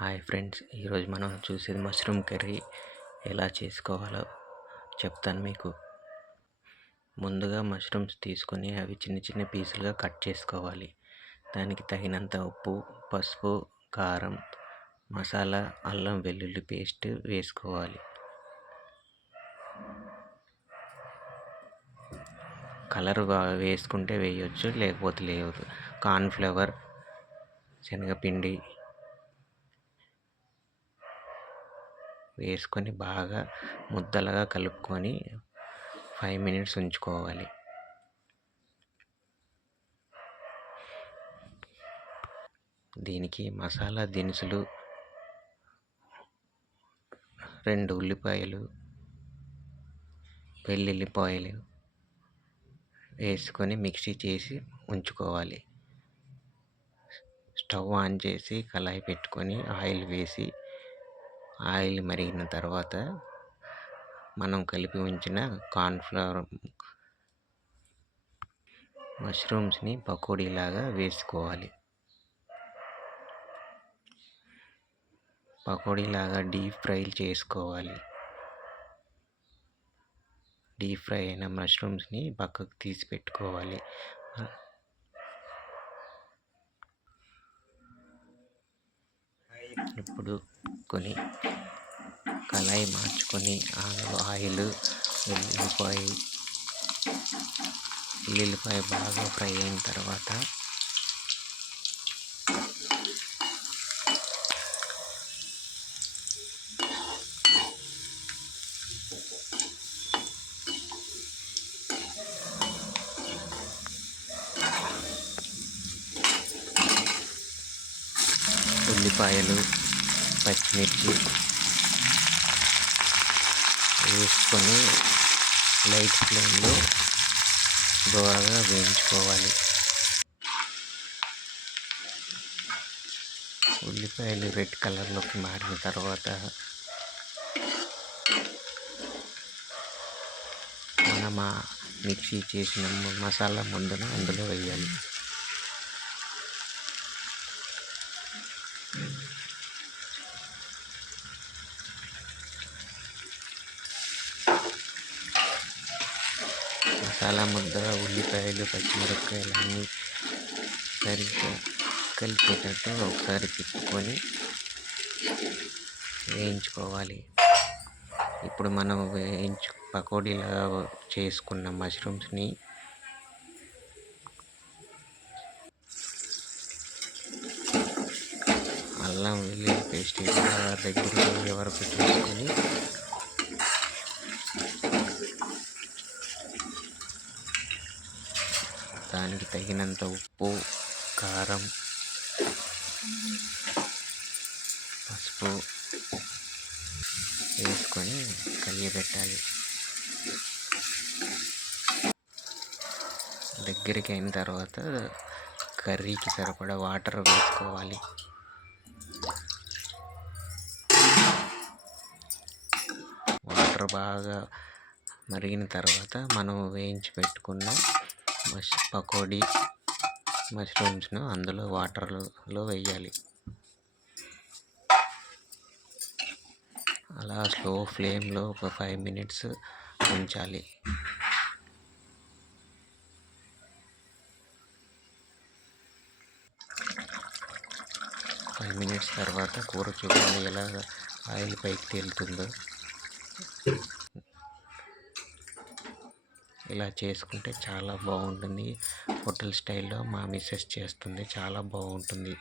Hi friends, ఈరోజు మనం చూసేది మష్రూమ్ కర్రీ ఎలా చేసుకోవాలో చెప్తాను మీకు. ముందుగా మష్రూమ్స్ తీసుకొని అవి చిన్న చిన్న పీసులుగా కట్ చేసుకోవాలి. దానికి తగినంత ఉప్పు, పసుపు, కారం, మసాలా, అల్లం వెల్లుల్లి పేస్ట్ వేసుకోవాలి. కలర్ వేసుకుంటే వేయొచ్చు, లేకపోతే లేదు. కార్న్ఫ్లవర్, శనగపిండి వేసుకొని బాగా ముద్దలుగా కలుపుకొని 5 మినిట్స్ ఉంచుకోవాలి. దీనికి మసాలా దినుసులు 2 ఉల్లిపాయలు, వెల్లుల్లిపాయలు వేసుకొని మిక్సీ చేసి ఉంచుకోవాలి. స్టవ్ ఆన్ చేసి కళాయి పెట్టుకొని ఆయిల్ వేసి, ఆయిల్ మరిగిన తర్వాత మనం కలిపి ఉంచిన కార్న్ఫ్లవర్ మష్రూమ్స్ని పకోడీలాగా వేసుకోవాలి. పకోడీలాగా డీప్ ఫ్రై చేసుకోవాలి. డీప్ ఫ్రై అయిన మష్రూమ్స్ని పక్కకు తీసి పెట్టుకోవాలి. ఇప్పుడు కళాయి మార్చుకొని ఆయిల్, ఎల్లుల్లిపాయ బాగా ఫ్రై అయిన తర్వాత ఉల్లిపాయలు, పచ్చిమిర్చి వేసుకొని లైట్ ఫ్లేమ్లో దూరగా వేయించుకోవాలి. ఉల్లిపాయలు రెడ్ కలర్లోకి మారిన తర్వాత మనం మిక్సీ చేసిన మసాలా ముందున అందులో వేయాలి. మసాలా ముద్ద, ఉల్లిపాయలు, పచ్చిమిరపకాయలు అన్నీ సరిగ్గా కలిపేటట్టు ఒకసారి తిప్పుకొని వేయించుకోవాలి. ఇప్పుడు మనం పకోడీలా చేసుకున్న మష్రూమ్స్ని అల్లం వెల్లుల్లి పేస్ట్ దగ్గరికి అయ్యే వరకు చూసుకొని దానికి తగినంత ఉప్పు, కారం, పసుపు వేసుకొని కలియబెట్టాలి. దగ్గరికి అయిన తర్వాత కర్రీకి సరిపడా వాటర్ వేసుకోవాలి. వాటర్ బాగా మరిగిన తర్వాత మనం వేయించి పెట్టుకున్న పకోడీ మష్రూమ్స్ను అందులో వాటర్లో వేయాలి. అలా స్లో ఫ్లేమ్లో ఒక 5 మినిట్స్ ఉంచాలి. 5 మినిట్స్ తర్వాత కూర చూడండి ఎలా ఆయిల్ పైకి తేలుతుందో. ఇలా చేసుకుంటే చాలా బాగుంటుంది. హోటల్ స్టైల్లో మా మిస్సెస్ చేస్తుంది, చాలా బాగుంటుంది.